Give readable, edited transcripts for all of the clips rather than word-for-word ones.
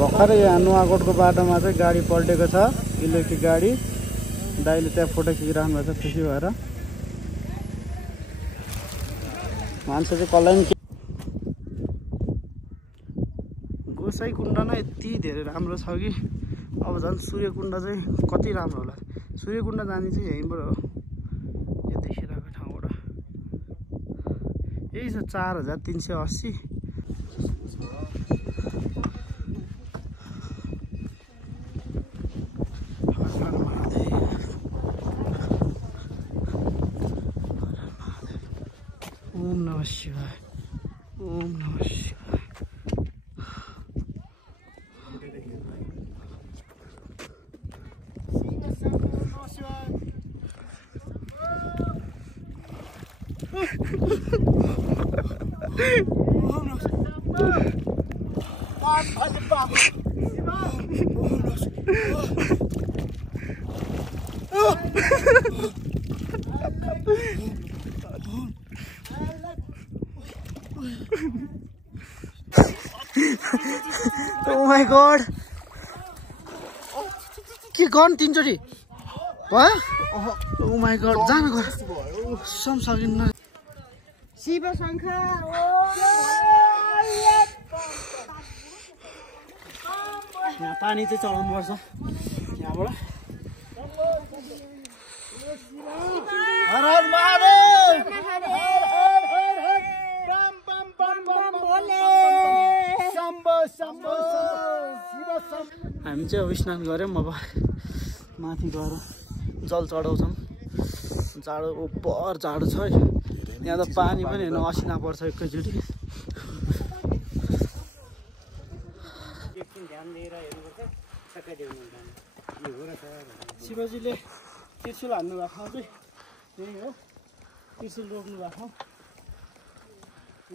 भर्खरै यहाँ नुवाकोटको बाटोमा चाहिँ गाडी पल्टेको छ, इलेक्ट्रिक गाडी। दाइले त्यहाँ फोटो खिचिराख्नु भएको छ खुसी भएर। मान्छे चाहिँ कसलाई पनि गोसाइकुण्ड नै यति धेरै राम्रो छ कि अब झन् सूर्यकुण्ड चाहिँ कति राम्रो होला। सूर्यकुण्ड जाने चाहिँ यहीँबाट हो, यो देखिरहेको ठाउँबाट। यही छ 4380। ओम नमः शिवाय, ओम नमः शिवाय। Oh my god! के गर्नु तीनचोटि भयो? Oh my god, जान गर सम सकिन्न। शिव शङ्कर यहाँ पानी चाहिँ चढाउनु पर्छ यहाँबाट। हर हर महादेव, हामी चाहिँ अब स्नान गऱ्यौँ। अब माथि गएर जल चढाउँछौँ। जाडो ओभर जाडो छ है यहाँ त, पानी पनि हेर्नु असिना पर्छ एकैचोटि। शिवजीले त्रिशूल हान्नु भएको ठाउँ चाहिँ यही हो, त्रिशूल रोप्नु भएको ठाउँ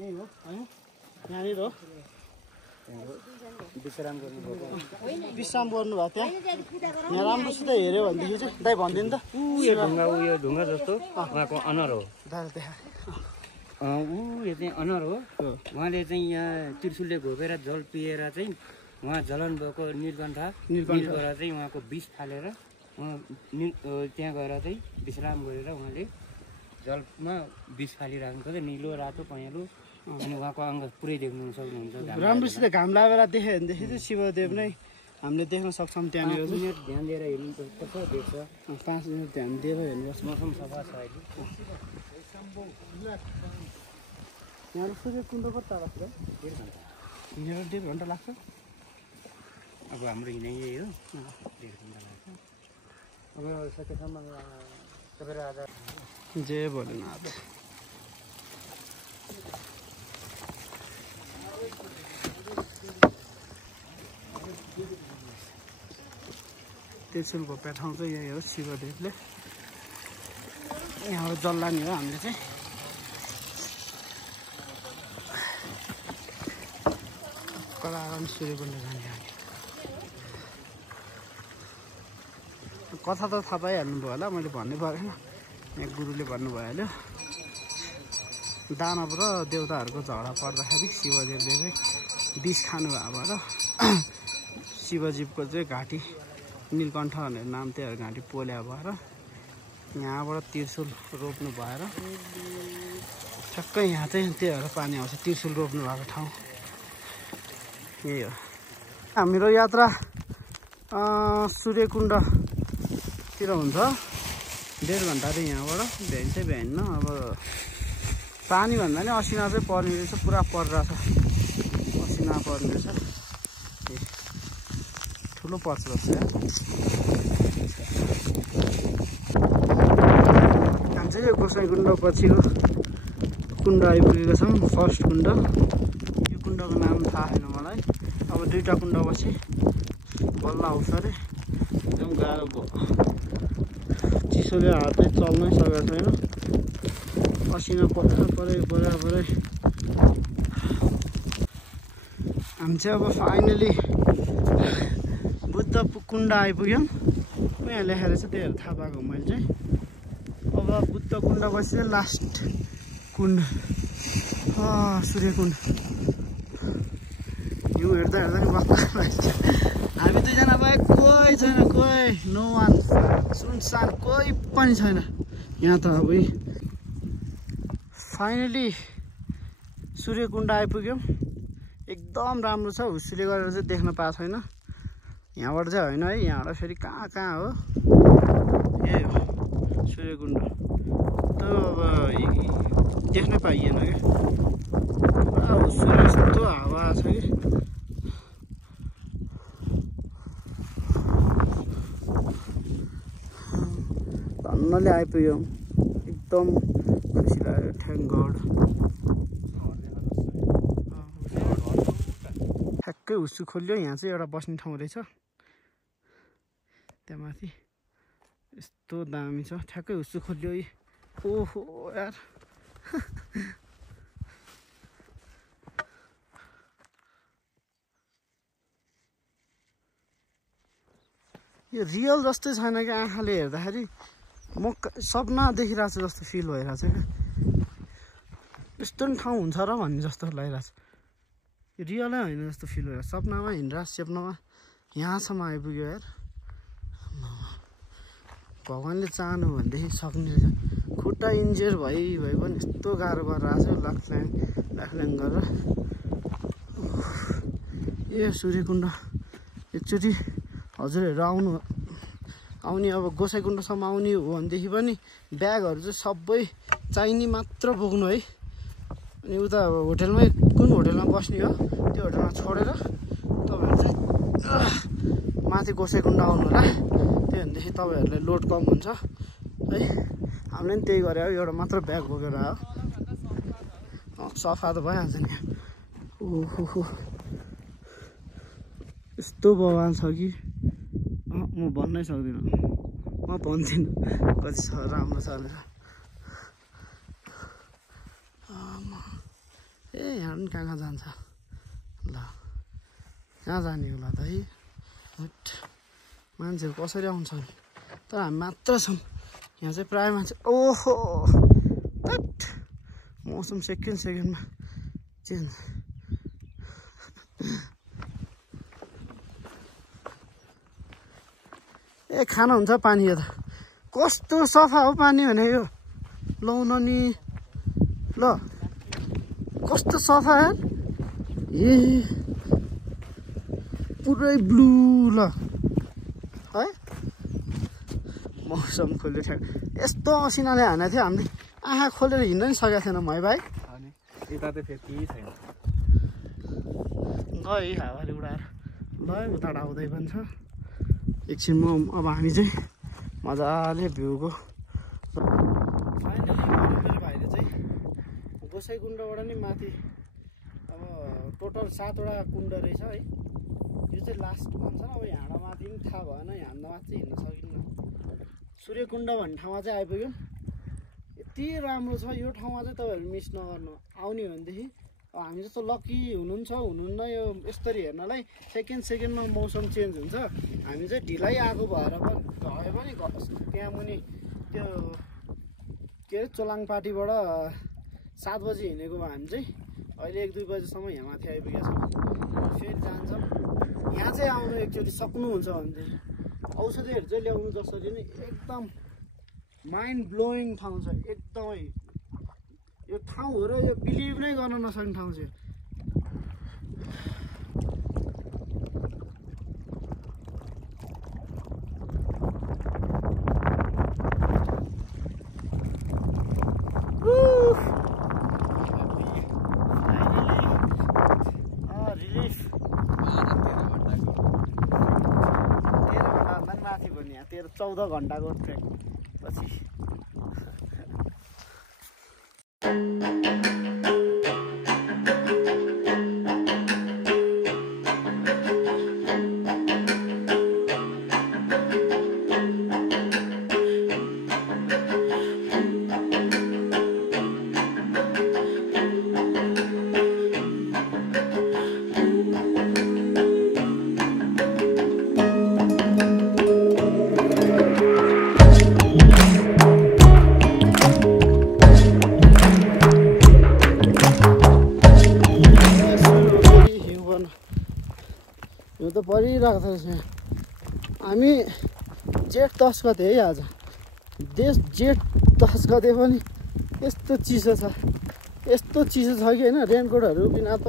यही हो होइन, यहाँनिर हो। विश्राम गर्नुभएको त्यहाँ। यहाँ राम्रोसित हेऱ्यो भनेदेखि चाहिँ दाइ भनिदिनु त। यो ढुङ्गा जस्तो उहाँको अनर हो। यो चाहिँ अनर हो। उहाँले चाहिँ यहाँ त्रिशूलले घोपेर जल पिएर चाहिँ उहाँ जलन भएको नीलकण्ठबाट चाहिँ उहाँको विष फालेर त्यहाँ गएर चाहिँ विश्राम गरेर उहाँले जलमा विष फालिराख्नु पर्छ। निलो रातो पहेँलो अनि उहाँको अङ्ग पुरै देख्नु सक्नुहुन्छ। राम्रोसित घाम लागेर देख्यो भनेदेखि चाहिँ शिवदेव नै हामीले देख्न सक्छौँ। त्यहाँनिर ध्यान दिएर हेर्नुपर्छ, देख्छ। 5 मिनट ध्यान दिएर हेर्नुपर्छ। मौसम सफा छ अहिले। यहाँ सूर्यकुण्ड कति टाढा छ? 1.5 घन्टा लाग्छ। अब हाम्रो हिँडाइ यही हो, 1.5 घन्टा लाग्छ। अब सकेसम्म तपाईँहरू आज जय भोलेनाथ। त्रिशूल घोप्या ठाउँ चाहिँ यही हो शिवदेवले। यहाँबाट जल लाने हो हामीले चाहिँ। कलाराम सूर्यकुण्ड जाने हामी। कथा त थाहा पाइहाल्नु भयो होला, मैले भन्नै परेन। यहाँ गुरुले भन्नुभयो अहिले दानव र देवताहरूको झगडा पर्दाखेरि शिवदेवले चाहिँ विष खानुभएको भएर शिवजीवको चाहिँ घाँटी नीलकण्ठ भनेर नाम त्यही घाँटी पोल्या भएर यहाँबाट त्रिशूल रोप्नु भएर ठ्याक्कै यहाँ चाहिँ त्यही भएर पानी आउँछ। त्रिशूल रोप्नु भएको ठाउँ यही हो। हाम्रो यात्रा सूर्यकुण्डतिर हुन्छ। 1.5 घन्टा चाहिँ यहाँबाट भ्याइन चाहिँ भ्याइन्न। अब पानी भन्दा नि असिना चाहिँ पर्ने रहेछ, पुरा परिरहेछ असिना पर्ने रहेछ। ठुलो पर्छ जस्तो यहाँ चाहिँ यो गोसाइकुण्ड पछिको कुण्ड आइपुगेको छौँ। फर्स्ट कुण्ड। यो कुण्डको नाम थाहा छैन मलाई। अब 2टा कुण्ड पछि बल्ल आउँछ अरे। एकदम गाह्रो भयो, चिसोले हातै चल्नै सकेको छैन। पसिना परै हामी चाहिँ अब फाइनली बुद्ध कुण्ड आइपुग्यौँ। यहाँ लेखेर चाहिँ त्यही थाहा पाएको मैले चाहिँ। अब बुद्ध कुण्ड पछि लास्ट कुण्ड सूर्यकुण्ड। भ्यू हेर्दा हेर्दा नि वाक्क हामी दुईजना बाहेक कोही छैन, कोही नो वान, सुनसान कोही पनि छैन यहाँ त। अब फाइनली सूर्यकुण्ड आइपुग्यौँ। एकदम राम्रो छ, हुस्सुले गरेर चाहिँ देख्न पाएको छैन। यहाँबाट चाहिँ होइन है, यहाँबाट फेरि कहाँ कहाँ हो। ए हो सूर्यकुण्ड त अब देख्नै पाइएन क्या, पुरा हुस्सुले यस्तो हावा छ कि। धन्नले आइपुग्यौँ, एकदम खुसी लाग्यो। Thank God. ठ्याक्कै हुस्सु खोल्यो। यहाँ चाहिँ एउटा बस्ने ठाउँ रहेछ त्यहाँ माथि, यस्तो दामी छ। ठ्याक्कै हुस्सु खोल्यो। ओहो यार यो रियल जस्तै छैन क्या, आँखाले हेर्दाखेरि म सपना देखिरहेको छु जस्तो फिल भइरहेको छ क्या। यस्तो पनि ठाउँ हुन्छ र भन्ने जस्तो लागिरहेको छ। यो रियलै होइन जस्तो फिल भइरहेको छ। सपनामा हिँडिरहेको सपनामा यहाँसम्म आइपुग्यो यार। भगवान्ले चाहनु भनेदेखि सक्ने रहेछ। खुट्टा इन्जियर भइ पनि यस्तो गाह्रो गरेर आएको छु लाखल्याङ गरेर। ए सूर्यकुण्ड एकचोटि हजुरहरू आउने अब गोसाइकुण्डसम्म आउने हो भनेदेखि पनि ब्यागहरू चाहिँ सबै चाहिने मात्र बोक्नु है। अनि उता होटेलमै कुन होटेलमा बस्ने हो त्यो होटेलमा छोडेर तपाईँहरू चाहिँ माथि गोसाइकुण्ड आउनु होला। त्यही भनेदेखि तपाईँहरूलाई लोड कम हुन्छ है। हामीले पनि त्यही गरे हो, एउटा मात्र ब्याग बोकेर आयो। सफा त भइहाल्छ नि। ओहो यस्तो बवाल छ कि म भन्नै सक्दिनँ, म भन्दिनँ कति छ राम्रो छ भनेर। ए यहाँ पनि कहाँ जान्छ ल, कहाँ जाने होला त है। मान्छेहरू कसरी आउँछ तर हामी मात्र छौँ यहाँ चाहिँ। प्रायः मान्छे ओहो तट मौसम सेकेन्डमा चेन्ज। ए खानुहुन्छ पानी? यो त कस्तो सफा हो पानी भने यो। लाउन नि ल कस्तो सफा यार। ए पुरै ब्लू ल है। मौसम खोल्यो ठ्याक। यस्तो असिनाले हानेको थियो, हामीले आँखा खोलेर हिँड्न नि सकेको थिएनौँ है भाइ। यता त फेरि केही छैन। गयो हावाले उडाएर ल उता आउँदै पनि छ। एकछिनमा अब हामी चाहिँ मजाले भ्यूको फाइनली मेरो भाइले चाहिँ गोसाइकुण्डबाट नि माथि अब टोटल 7वटा कुण्ड रहेछ है। यो चाहिँ लास्ट भन्छ। अब यहाँ माथि पनि थाहा भएन, यहाँ माथि चाहिँ हिँड्न सकिन्न। सूर्यकुण्ड भन्ने ठाउँमा चाहिँ आइपुग्यौँ। यति राम्रो छ यो ठाउँमा चाहिँ, तपाईँहरू मिस नगर्नु। आउने भनेदेखि हामी जस्तो लकी हुनुहुन्छ हुनुहुन्न यो यसरी हेर्नलाई। सेकेन्डमा मौसम चेन्ज हुन्छ। हामी चाहिँ ढिलाइ आएको भएर पनि त्यहाँ मुनि त्यो के अरे चोलाङपाटीबाट 7 बजी हिँडेको भए हामी चाहिँ अहिले 1-2 बजीसम्म यहाँ माथि आइपुगेका छौँ। फेरि जान्छौँ। यहाँ चाहिँ आउनु एकचोटि सक्नुहुन्छ भनेदेखि औषधिहरू चाहिँ ल्याउनु जसरी नै एकदम माइन्ड ब्लोइङ ठाउँ छ एकदमै। यो ठाउँ हो र यो बिलिभ नै गर्न नसक्ने ठाउँ चाहिँ। रिलिफ 13 घन्टा माथि भयो नि यहाँ। 14 घन्टाको ट्रेक पछि परिरहेको छ यहाँ। हामी जेठ 10 गते है आज। जेठ 10 गते पनि यस्तो चिसो छ कि होइन, रेनकोटहरू बिना त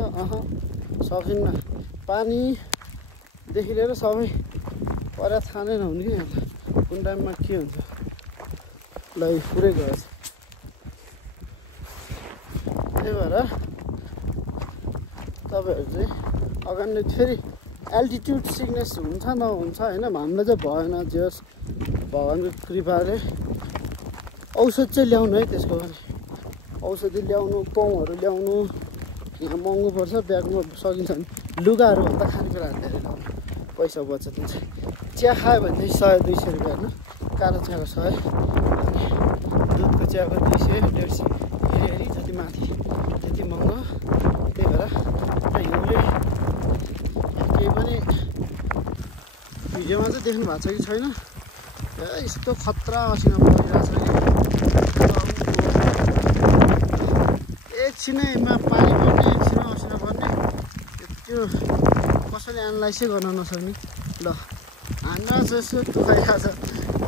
सकिन्न। पानीदेखि लिएर सबै परा थाहा नै नहुने कि यहाँ कुन टाइममा के हुन्छ। ल पुरै गएछ। त्यही भएर तपाईँहरू चाहिँ अगाडि फेरि एल्टिट्युड सिकनेस हुन्छ नहुन्छ होइन, हामीलाई चाहिँ भएन। जे होस् भगवान्को कृपाले औषध चाहिँ ल्याउनु है, त्यसको पनि औषधि ल्याउनु, पाउहरू ल्याउनु। यहाँ महँगो पर्छ, ब्यागमा सकिन्छ भने लुगाहरू भन्दा खानेकुराहरू धेरै ल्याउनु, पैसा बचत हुन्छ। चिया खायो भने चाहिँ 100-200 रुपियाँ होइन, कालो चियाको 100, अनि दुधको चियाको 200-150, हेरी जति माथि त्यति महँगो। त्यही भएर हिउँले केही पनि भिडियोमा चाहिँ देख्नु भएको छ कि छैन, यस्तो खतरा असिना परिरहेको छ कि एकछिनैमा पानी पर्ने, एकछिनमा असिना पर्ने, त्यो कसैले एनालाइसै गर्न नसक्ने। ल हामीलाई चाहिँ यस्तो दुखाइरहेको छ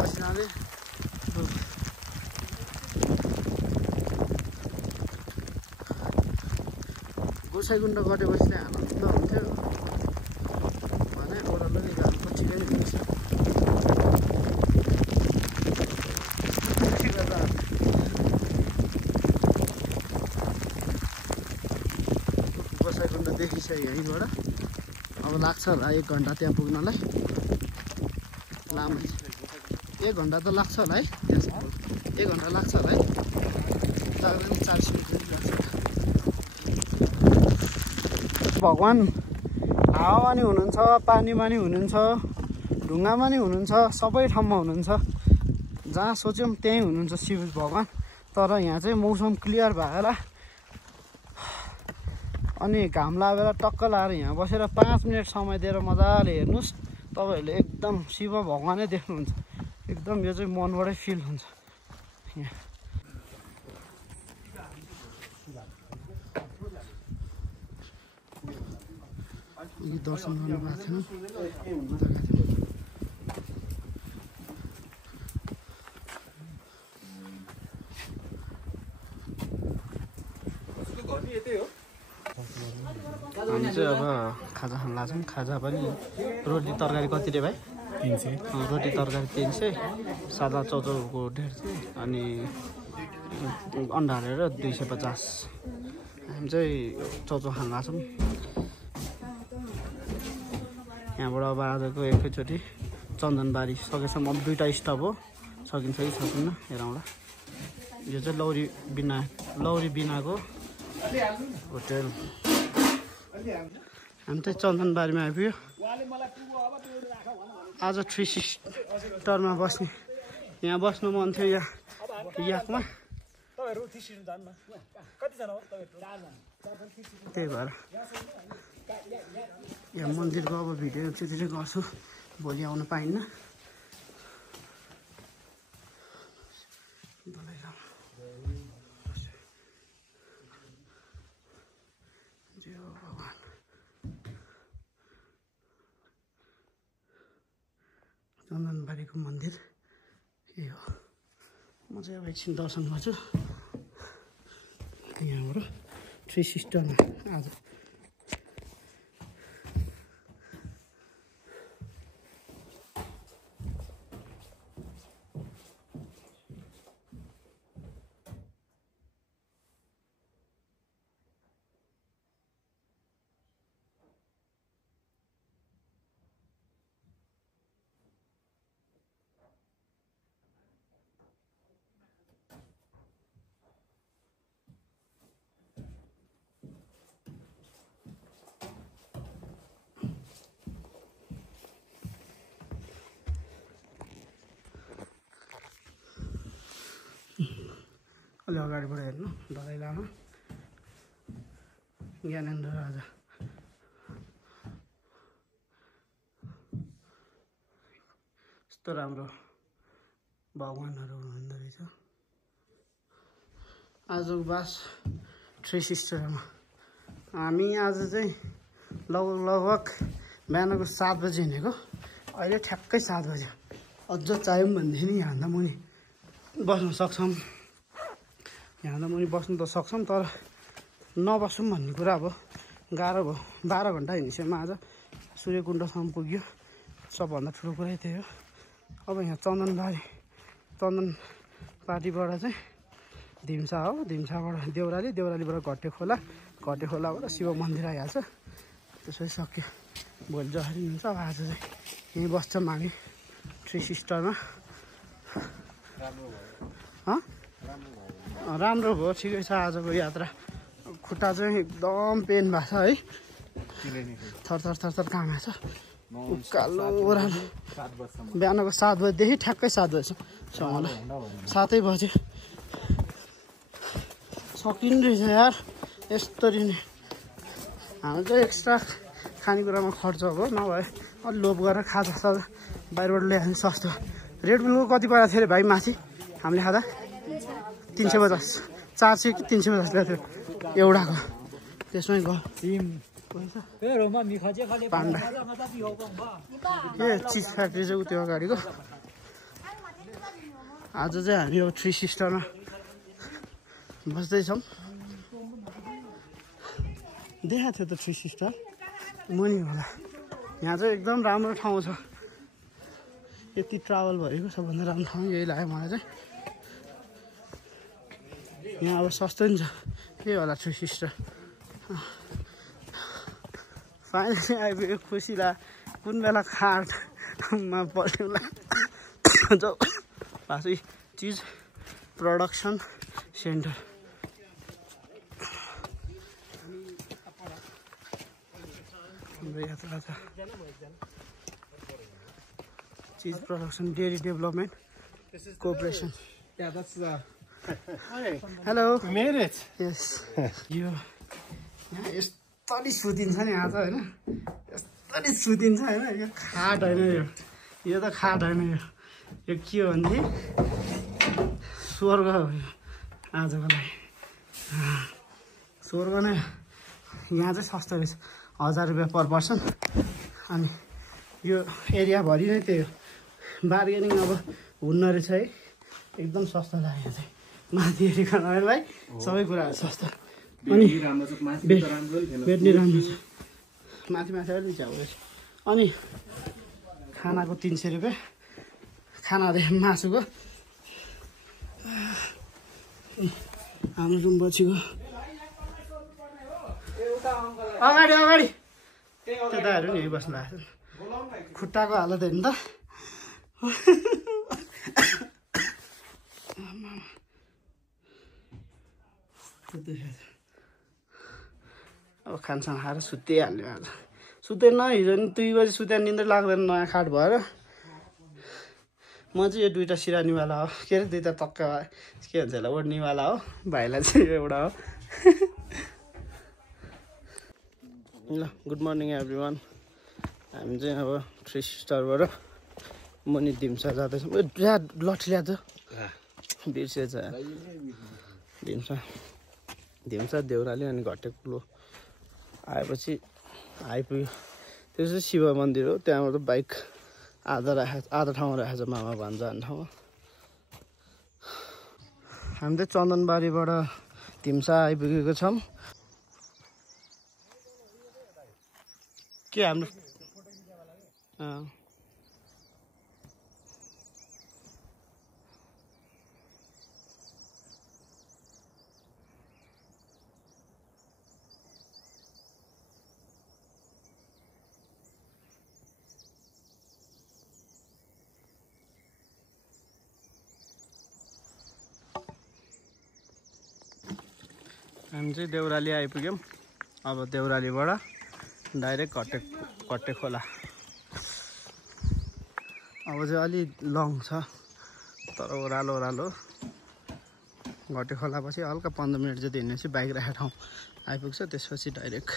असिनाले। गोसाइकुण्ड गटेपछि चाहिँ आनन्द हुन्थ्यो भने ओह्रालो घामको ठिकै हुन्छ। गोसाइकुण्ड देखिसक्यो यहीँबाट। अब लाग्छ होला 1 घन्टा त्यहाँ पुग्नलाई। लामो 1 घन्टा त लाग्छ होला है, त्यहाँसम्म 1 घन्टा लाग्छ होला है, लाग्दैन 40 मिनट लाग्छ। भगवान् हावामा नि हुनुहुन्छ, पानीमा नि हुनुहुन्छ, ढुङ्गामा नि हुनुहुन्छ, सबै ठाउँमा हुनुहुन्छ। जहाँ सोच्यौँ त्यहीँ हुनुहुन्छ शिव भगवान्। तर यहाँ चाहिँ मौसम क्लियर भएर अनि घाम लागेर टक्क लाएर यहाँ बसेर 5 मिनट समय दिएर मजाले हेर्नुहोस्, तपाईँहरूले एकदम शिव भगवानै देख्नुहुन्छ। एकदम यो चाहिँ मनबाटै फिल हुन्छ यहाँ। दर्शन गर्नु भएको थिएन, हामी चाहिँ अब खाजा खान लाग्छौँ। खाजा पनि रोटी तरकारी कति रे भाइ? 300। रोटी तरकारी 300, सादा चौचौको 150, अनि अन्डा हालेर 250। हामी चाहिँ चौचौ खान लाग्छौँ। यहाँबाट अब आजको एकैचोटि चन्दनबारी सकेसम्म। अब 2टा स्टप हो, सकिन्छ कि सकिन्न हेरौँला। यो चाहिँ लौरी बिनाको होटेल। हामी चाहिँ चन्दनबारीमा आइपुग्यो। आज 3 सिस्टरमा बस्ने, यहाँ बस्नु मन थियो याकमा। त्यही भएर यहाँ मन्दिरको अब भिडियो चाहिँ गर्छु, भोलि आउनु पाइन्न। चन्दनबारीको मन्दिर यही हो। म चाहिँ अब एकछिन दर्शन गर्छु यहाँबाट 3 सिस्टरमा। आज अलि अगाडिबाट हेर्नु दलाई लामा, ज्ञानेन्द्र राजा। यस्तो राम्रो भगवान्हरू हुनुहुँदो रहेछ। आजको बास 3 सिस्टरमा हामी आज चाहिँ लगभग बिहानको 7 बजी हिँडेको अहिले ठ्याक्कै 7 बज्यो अझ चाहियो भनेदेखि नि यहाँभन्दा मुनि बस्न सक्छौँ यहाँभन्दा मुनि बस्नु त सक्छौँ तर नबसौँ भन्ने कुरा अब गाह्रो भयो 12 घन्टा हिँडिसक्यो आज सूर्यकुण्डसम्म पुग्यो सबभन्दा ठुलो कुरै त्यही हो अब यहाँ चन्दनपाटीबाट चाहिँ धिम्सा हो धिम्साबाट देउरालीबाट घट्टे खोलाबाट शिव मन्दिर आइहाल्छ त्यसपछि सक्यो भोलि जसरी हुन्छ अब आज चाहिँ यहीँ बस्छौँ हामी थ्री सिस्टरमा राम्रो भयो ठिकै छ आजको यात्रा खुट्टा चाहिँ एकदम पेन भएको छ है थर काम छ उकालो ओह्रालो बिहानको 7 बजीदेखि ठ्याक्कै 7 बजीसम्म 7 बजे सकिने रहेछ यार यस्तरी नै हाम्रो चाहिँ एक्स्ट्रा खानेकुरामा खर्च हो नभए अलि लोभ गरेर खाजा बाहिरबाट ल्यायो सस्तो रेड बुलको कति परेको थियो अरे भाइ माथि हामीले खाँदा 350 400 कि 350 ल्याएको थियो एउटाको त्यसमै गयो पान्डा ए चिज फ्याक्ट्री चाहिँ त्यो अगाडिको आज चाहिँ हामी यो थ्री सिस्टरमा बस्दैछौँ देखाएको थियो त थ्री सिस्टर मुनि होला यहाँ चाहिँ एकदम राम्रो ठाउँ छ यति ट्राभल भएको सबभन्दा राम्रो ठाउँ यही लाग्यो मलाई चाहिँ यहाँ अब सस्तो नि छ के होला थ्री सिस्टर फाइनली आइपुग्यो खुसी लाग्यो कुन बेला खाटमा पल्ट्यौँला जो पासै चिज प्रोडक्सन सेन्टर हाम्रो यात्रा छ चिज production dairy development cooperation hello Married? यस यो यहाँ यस्तरी सुतिन्छ नि आज होइन यस्तरी सुतिन्छ होइन यो खाट होइन यो त खाट होइन यो के हो भनेदेखि स्वर्ग हो आजको लागि स्वर्ग नै यहाँ चाहिँ सस्तो रहेछ 1000 रुपियाँ पर पर्सन अनि यो एरियाभरि नै त्यही हो बार्गेनिङ अब हुन्न रहेछ है एकदम सस्तो लाग्यो यहाँ चाहिँ माथि हेरिकन भाइ सबै कुराहरू सस्तो अनि बेट्नी राम्रो छ माथि अलिक झ्याउ रहेछ अनि खानाको 300 रुपियाँ खाना मासुको हाम्रो रुम बचीको अगाडि त्यताहरू नि बस्नु भएको छ खुट्टाको हालत हेर्नु त अब खानसाना खाएर सुतिहाल्यो आज सुतेन हिजो नि 2 बजी सुत्या निन्द्रा लाग्दैन नयाँ खाट भएर म चाहिँ यो 2टा सिरानीवाला हो के अरे 2टा तक्का के भन्छ होला ओढ्नेवाला हो भाइलाई चाहिँ एउटा हो ल गुड मर्निङ एभ्रिवान हामी चाहिँ अब थ्री सिस्टरबाट मुनि धिम्सा जाँदैछौँ लट्ठी ल्याएको बिर्सेछ धिम्सा देउराली अनि घट्टेकुलो आएपछि आइपुग्यो त्यो चाहिँ शिव मन्दिर हो त्यहाँबाट बाइक आधा ठाउँमा राखेको छ मामा भान्जा भन्ने ठाउँमा हामी चाहिँ चन्दनबारीबाट धिम्सा आइपुगेको छौँ के हाम्रो हामी चाहिँ देउराली आइपुग्यौँ अब देउरालीबाट डाइरेक्ट घट्टे खोला अब चाहिँ अलि लङ छ तर ओह्रालो घट्टे खोलापछि हल्का 15 मिनट जति हिँडेपछि बाइक राखेको ठाउँ आइपुग्छ त्यसपछि डाइरेक्ट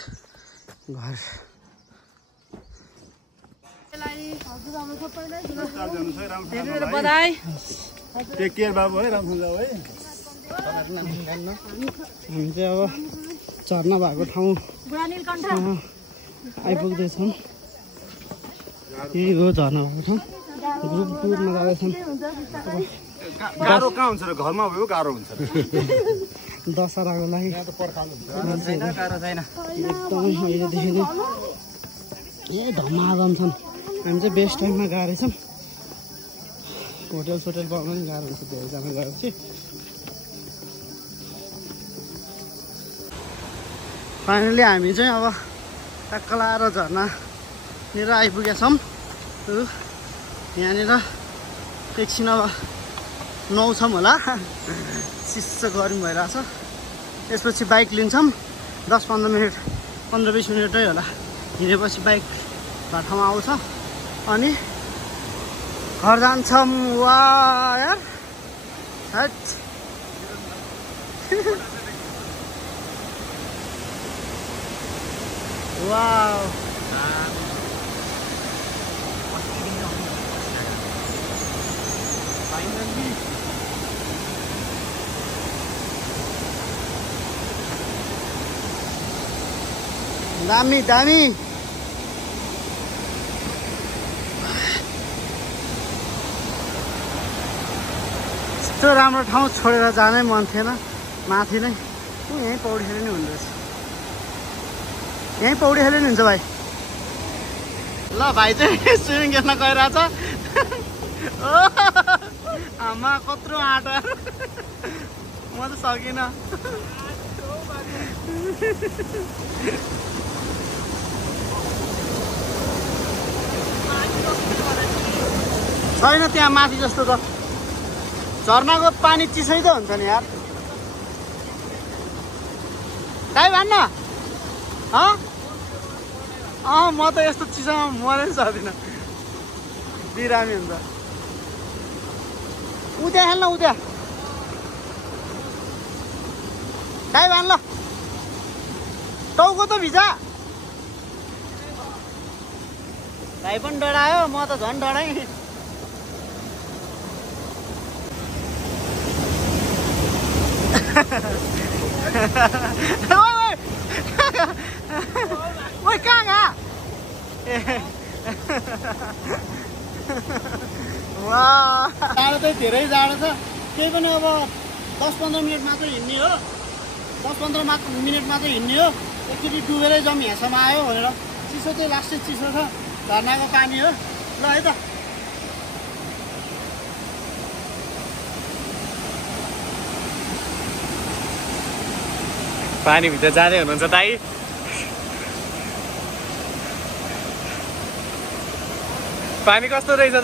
घर बधाई टेक केयर बाबु है राम्रो जाऊ है हामी चाहिँ अब झर्ना भएको ठाउँ आइपुग्दैछौँ यही हो झर्ना भएको ठाउँ ग्रुप टुरमा जाँदैछन् गाह्रो कहाँ हुन्छ र घरमा भयो गाह्रो हुन्छ दशहराको लागि एकदमै अहिलेदेखि नै धमाधम छन् हामी चाहिँ बेस्ट टाइममा गएर छौँ होटल सोटल पाउन पनि गाह्रो हुन्छ धेरैजना गएपछि फाइनली हामी चाहिँ अब टक्कला र झर्नानिर आइपुगेका छौँ यहाँनिर एकछिन अब नुहाउँछौँ होला चिसो गर्मी भइरहेछ त्यसपछि बाइक लिन्छौँ 10-15 मिनट 15-20 मिनटै होला हिँडेपछि बाइक बाटोमा आउँछ अनि घर जान्छौँ वा यार हट वाउ दामी दामी यस्तो राम्रो ठाउँ छोडेर जानै मन थिएन माथि नै यहीँ पौडी खेल्ने नि हुँदो रहेछ यहीँ पौडी खेल्ने नि हुन्छ भाइ ल भाइ चाहिँ स्विमिङ खेल्न गइरहेछ आमा कत्रो आँटा म त सकिनँ छैन त्यहाँ माथि जस्तो त झर्नाको पानी चिसै त हुन्छ नि यार गाई भन्न म त यस्तो चिसोमा मरै पनि सक्दिनँ बिरामी हुन्छ उद्या खेल्न उद्या गाई भन् ल टाउको त भिजा भाइ पनि डरायो म त झन् डराएँ ओइ कहाँ गयो जाडो चाहिँ धेरै जाडो छ केही पनि अब 10-15 मिनट मात्र हिँड्ने हो 10-15 मिनट मात्र हिँड्ने हो एकचोटि डुबेरै जाउँ यहाँसम्म आयो भनेर चिसो चाहिँ लास्टै चिसो छ झर्नाको पानी हो ल है त पानीभित्र जाँदै हुनुहुन्छ दाइ पानी कस्तो रहेछ त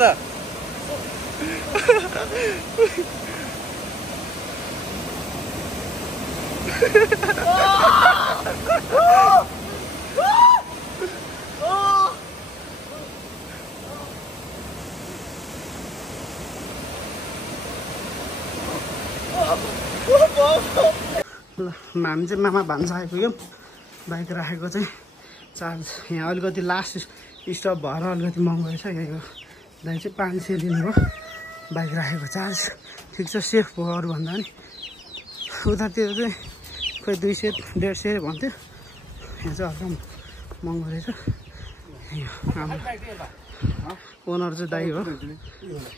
ल हामी चाहिँ मामा भान्सा आइपुग्यौँ बाइक राखेको चाहिँ चार्ज यहाँ अलिकति लास्ट स्टप भएर अलिकति महँगो रहेछ यहीँको दाइ चाहिँ 500 दिनुभयो बाइक राखेको चार्ज ठिक छ सेफ भयो अरूभन्दा नि उतातिर चाहिँ खोइ 200-150 भन्थ्यो यहाँ चाहिँ हल्का महँगो रहेछ हाम्रो ओनर चाहिँ दाइ हो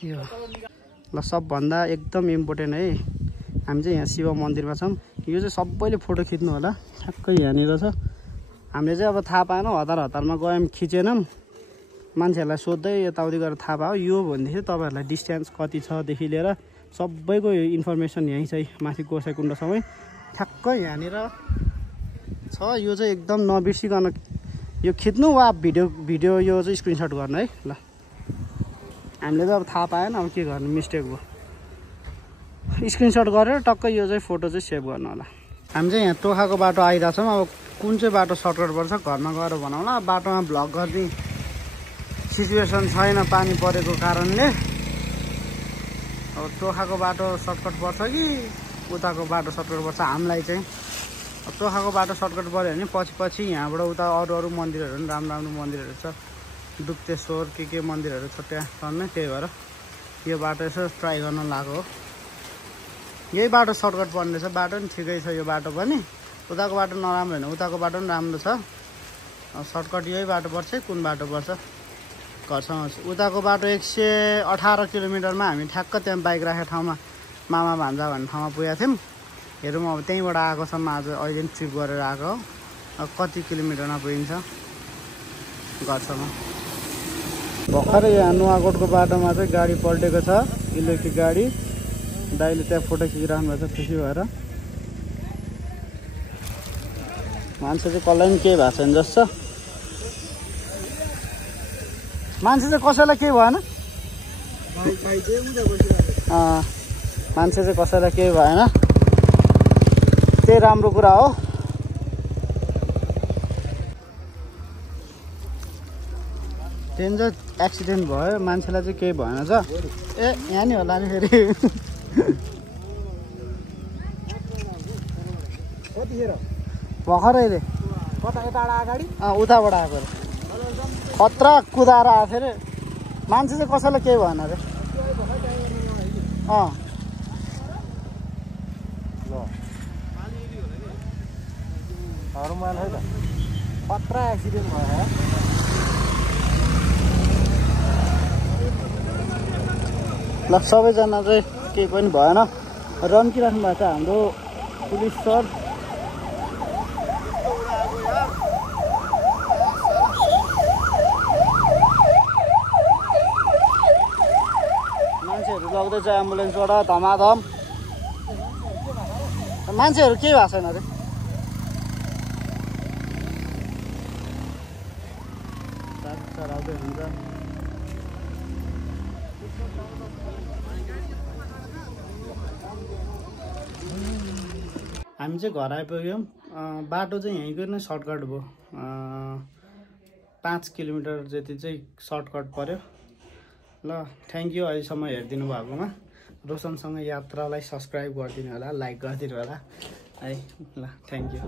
यो ल सबभन्दा एकदम इम्पोर्टेन्ट है हामी चाहिँ यहाँ शिव मन्दिरमा छौँ यो चाहिँ सबैले फोटो खिच्नु होला ठ्याक्कै यहाँनिर छ हामीले चाहिँ अब थाहा पाएन हतारमा गयौँ खिचेनौँ मान्छेहरूलाई सोध्दै यताउति गरेर थाहा पायो यो भनेदेखि तपाईँहरूलाई डिस्टेन्स कति छदेखि लिएर सबैको इन्फर्मेसन यहीँ चाहिँ माथि गोसाइकुण्डसम्म ठ्याक्कै यहाँनिर छ यो चाहिँ एकदम नबिर्सिकन यो खिच्नु वा भिडियो यो चाहिँ स्क्रिनसट गर्नु है ल हामीले चाहिँ अब थाहा पाएन अब के गर्नु मिस्टेक भयो स्क्रिनसट गरेर टक्कै यो चाहिँ फोटो चाहिँ सेभ गर्नु होला हामी चाहिँ यहाँ टोखाको बाटो आइरहेछौँ अब कुन चाहिँ बाटो सर्टकट पर्छ घरमा गएर भनौँला बाटोमा भ्लग गर्ने सिचुएसन छैन पानी परेको कारणले अब टोखाको बाटो सर्टकट पर्छ कि उताको बाटो सर्टकट पर्छ हामीलाई चाहिँ अब टोखाको बाटो सर्टकट पऱ्यो भने पछि यहाँबाट उता अरू मन्दिरहरू पनि राम्रो मन्दिरहरू छ दुप्तेश्वर के मन्दिरहरू छ त्यहाँ छन् त्यही भएर यो बाटो यसो ट्राई गर्न लागेको हो यही बाटो सर्टकट पर्ने रहेछ बाटो पनि ठिकै छ यो बाटो पनि उताको बाटो नराम्रो होइन उताको बाटो पनि राम्रो छ सर्टकट यही बाटो पर्छ कुन बाटो पर्छ घरसम्म उताको बाटो 118 किलोमिटरमा हामी ठ्याक्क त्यहाँ बाइक राखेको ठाउँमा मामा भान्जा भन्ने ठाउँमा पुगेका थियौँ। हेरौँ अब त्यहीँबाट आएकोसम्म आज अहिले पनि ट्रिप गरेर आएको हो। अब कति किलोमिटरमा पुगिन्छ घरसम्म। भर्खरै यहाँ नुवाकोटको बाटोमा चाहिँ गाडी पल्टेको छ, इलेक्ट्रिक गाडी। दाइले त्यहाँ फोटो खिचिराख्नु भएको छ खुसी भएर। मान्छे चाहिँ कसलाई पनि केही भएको छैन जस्तो। मान्छे चाहिँ कसैलाई केही भएन, मान्छे चाहिँ कसैलाई केही भएन, त्यही राम्रो कुरा हो। डेन्जर एक्सिडेन्ट भयो, मान्छेलाई चाहिँ केही भएन छ। ए यहाँ नि होला नि फेरि। भर्खरै रे कता यताबाट अगाडि उताबाट आएको रे, खतरा कुदाएर आएको थियो अरे। मान्छे चाहिँ कसैलाई केही भएन अरे। हरुमान है त खतरा एक्सिडेन्ट भयो। ल सबैजना चाहिँ केही पनि भएन। रम्किराख्नु भएको छ हाम्रो पुलिस सर। मान्छेहरू लग्दैछ एम्बुलेन्सबाट धमाधम। मान्छेहरू केही भएको छैन अरे। चलाउँदै हुन्छ। हामी चाहिँ घर आइपुग्यौँ। बाटो चाहिँ यहीँको नै सर्टकट भयो। 5 किलोमिटर जति चाहिँ सर्टकट पर्यो। ल थ्याङ्क यू अहिलेसम्म हेरिदिनु भएकोमा। रोशनसँग यात्रालाई सब्सक्राइब गरिदिनु होला, लाइक गरिदिनु होला है। ल थ्याङ्क यू।